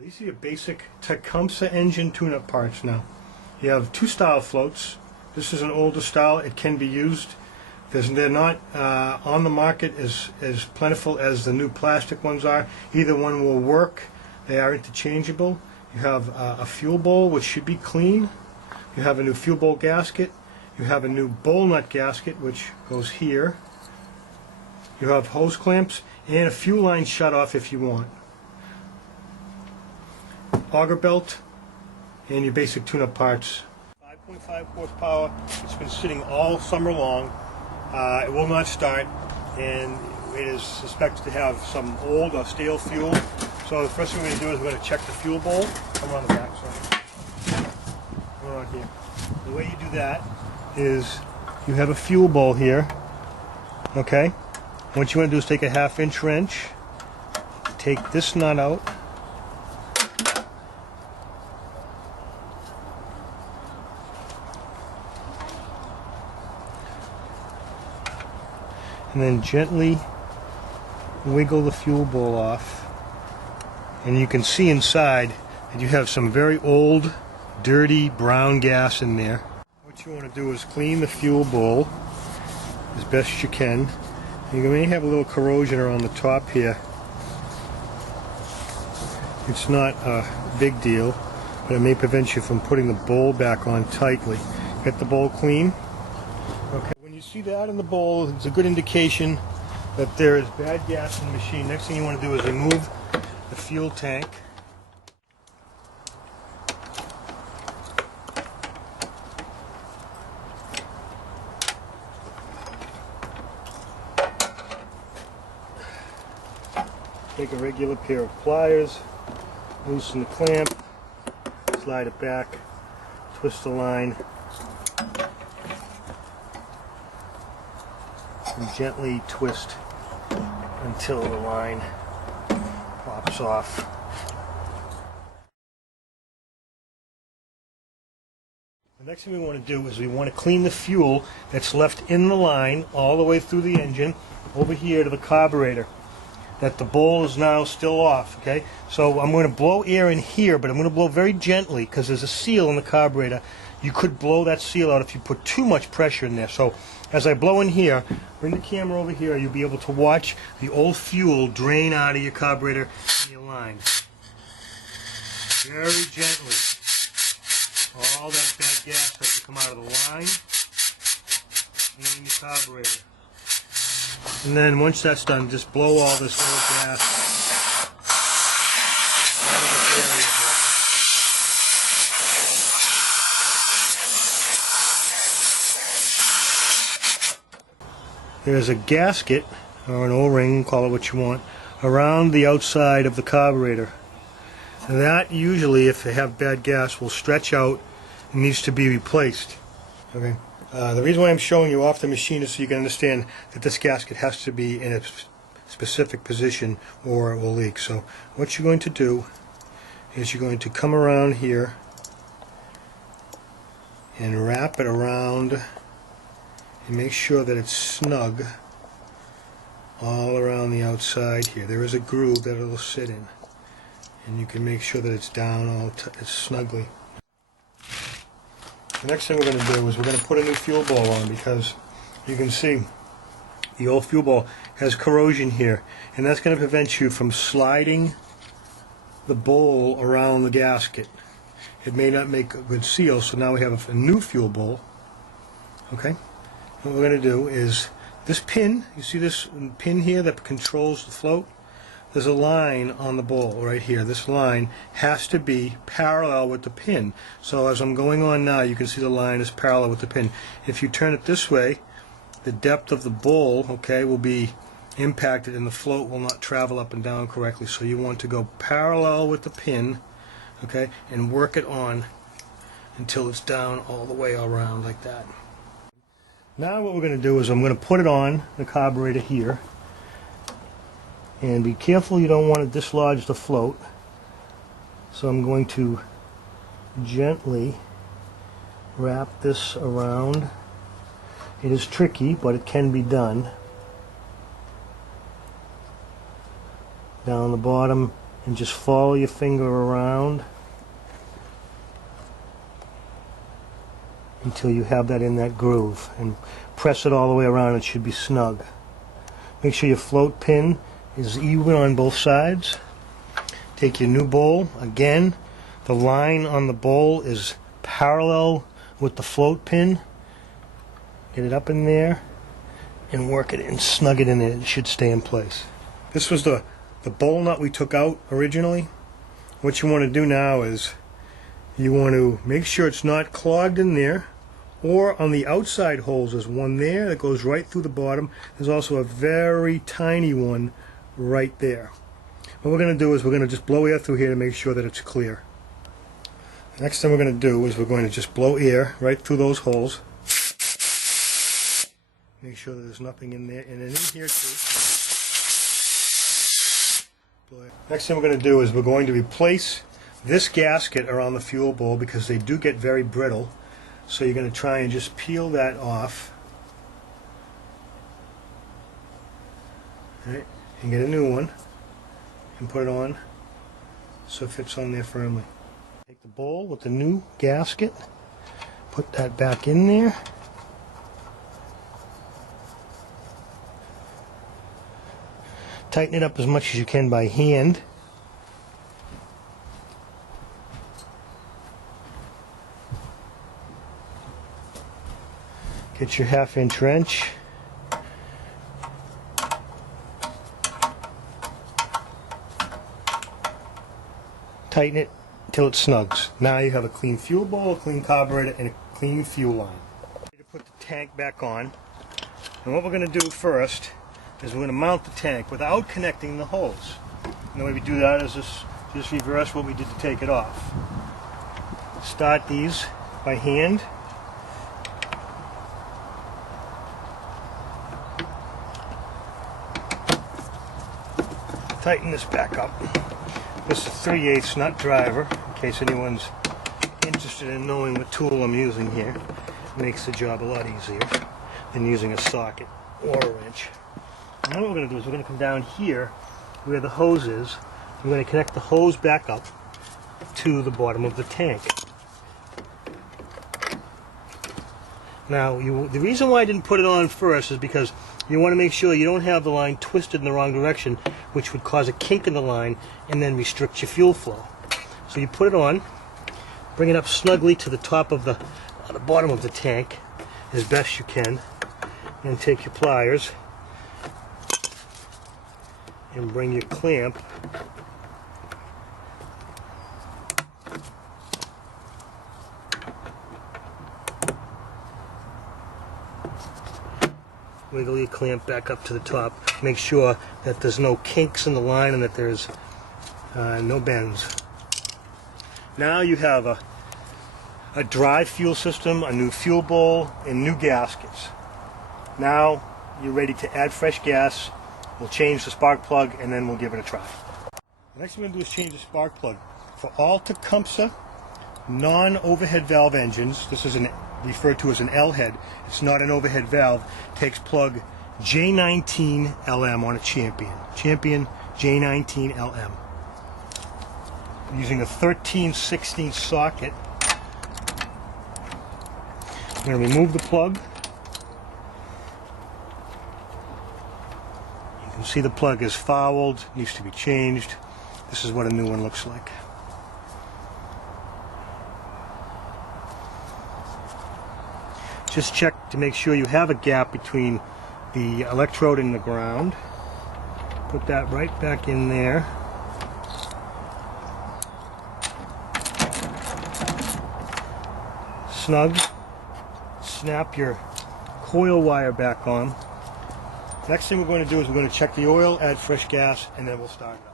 These are your basic Tecumseh engine tune-up parts now. You have two style floats. This is an older style. It can be used. They're not on the market as plentiful as the new plastic ones are. Either one will work. They are interchangeable. You have a fuel bowl, which should be clean. You have a new fuel bowl gasket. You have a new bowl nut gasket, which goes here. You have hose clamps and a fuel line shut-off if you want. Auger belt and your basic tune-up parts. 5.5 horsepower. It's been sitting all summer long. It will not start, and it is suspected to have some old or stale fuel. So the first thing we're going to do is we're going to check the fuel bowl. Come on the back side. Come on here. The way you do that is you have a fuel bowl here. Okay. What you want to do is take a 1/2-inch wrench, take this nut out, and then gently wiggle the fuel bowl off, and you can see inside that you have some very old, dirty brown gas in there. What you want to do is clean the fuel bowl as best you can. You may have a little corrosion around the top here. It's not a big deal, but it may prevent you from putting the bowl back on tightly. Get the bowl clean. Okay. When you see that in the bowl, it's a good indication that there is bad gas in the machine. Next thing you want to do is remove the fuel tank. Take a regular pair of pliers, loosen the clamp, slide it back, twist the line, and gently twist until the line pops off. The next thing we want to do is we want to clean the fuel that's left in the line all the way through the engine over here to the carburetor. That the bowl is now still off, okay? So I'm going to blow air in here, but I'm going to blow very gently because there's a seal in the carburetor. You could blow that seal out if you put too much pressure in there. So as I blow in here, bring the camera over here, you'll be able to watch the old fuel drain out of your carburetor and your line. Very gently. All that bad gas has to come out of the line and your carburetor. And then once that's done, just blow all this old gas out of this area here. There's a gasket, or an O-ring, call it what you want, around the outside of the carburetor. And that usually, if they have bad gas, will stretch out and needs to be replaced. Okay. The reason why I'm showing you off the machine is so you can understand that this gasket has to be in a specific position or it will leak. So what you're going to do is you're going to come around here and wrap it around and make sure that it's snug all around the outside here. There is a groove that it'll sit in, and you can make sure that it's down all snugly. The next thing we're going to do is we're going to put a new fuel bowl on, because you can see the old fuel bowl has corrosion here, and that's going to prevent you from sliding the bowl around the gasket. It may not make a good seal, so now we have a new fuel bowl. Okay, what we're going to do is this pin, you see this pin here that controls the float? There's a line on the bowl right here. This line has to be parallel with the pin. So as I'm going on now, you can see the line is parallel with the pin. If you turn it this way, the depth of the bowl, okay, will be impacted and the float will not travel up and down correctly. So you want to go parallel with the pin, okay, and work it on until it's down all the way around like that. Now what we're going to do is I'm going to put it on the carburetor here. And be careful, you don't want to dislodge the float. So I'm going to gently wrap this around. It is tricky, but it can be done. Down the bottom and just follow your finger around until you have that in that groove, and press it all the way around. It should be snug. Make sure your float pin is even on both sides. Take your new bowl. Again, the line on the bowl is parallel with the float pin. Get it up in there and work it and snug it in there. It should stay in place. This was the bowl nut we took out originally. What you want to do now is you want to make sure it's not clogged in there, or on the outside holes. There's one there that goes right through the bottom. There's also a very tiny one right there. What we're going to do is we're going to just blow air through here to make sure that it's clear. The next thing we're going to do is we're going to just blow air right through those holes. Make sure that there's nothing in there, and then in here too. Next thing we're going to do is we're going to replace this gasket around the fuel bowl because they do get very brittle. So you're going to try and just peel that off. Right, and get a new one and put it on so it fits on there firmly. Take the bowl with the new gasket, put that back in there. Tighten it up as much as you can by hand. Get your 1/2-inch wrench. Tighten it until it snugs. Now you have a clean fuel bowl, a clean carburetor, and a clean fuel line. To put the tank back on. And what we're going to do first is we're going to mount the tank without connecting the hose. And the way we do that is just reverse what we did to take it off. Start these by hand. Tighten this back up. This is 3/8, not driver, in case anyone's interested in knowing what tool I'm using here. It makes the job a lot easier than using a socket or a wrench. And then what we're going to do is we're going to come down here where the hose is. We're going to connect the hose back up to the bottom of the tank. Now, the reason why I didn't put it on first is because you want to make sure you don't have the line twisted in the wrong direction, which would cause a kink in the line and then restrict your fuel flow. So you put it on, bring it up snugly to the top of the bottom of the tank as best you can, and take your pliers and bring your clamp wiggle your clamp back up to the top. Make sure that there's no kinks in the line and that there's no bends. Now you have a dry fuel system, a new fuel bowl, and new gaskets. Now you're ready to add fresh gas. We'll change the spark plug and then we'll give it a try. The next thing we're going to do is change the spark plug. For all Tecumseh non-overhead valve engines, this is referred to as an L head. It's not an overhead valve. It takes plug J19LM on a Champion J19LM. Using a 13/16 socket, I'm going to remove the plug. You can see the plug is fouled, needs to be changed. This is what a new one looks like. Just check to make sure you have a gap between the electrode and the ground. Put that right back in there. Snug. Snap your coil wire back on. Next thing we're going to do is we're going to check the oil, add fresh gas, and then we'll start it up.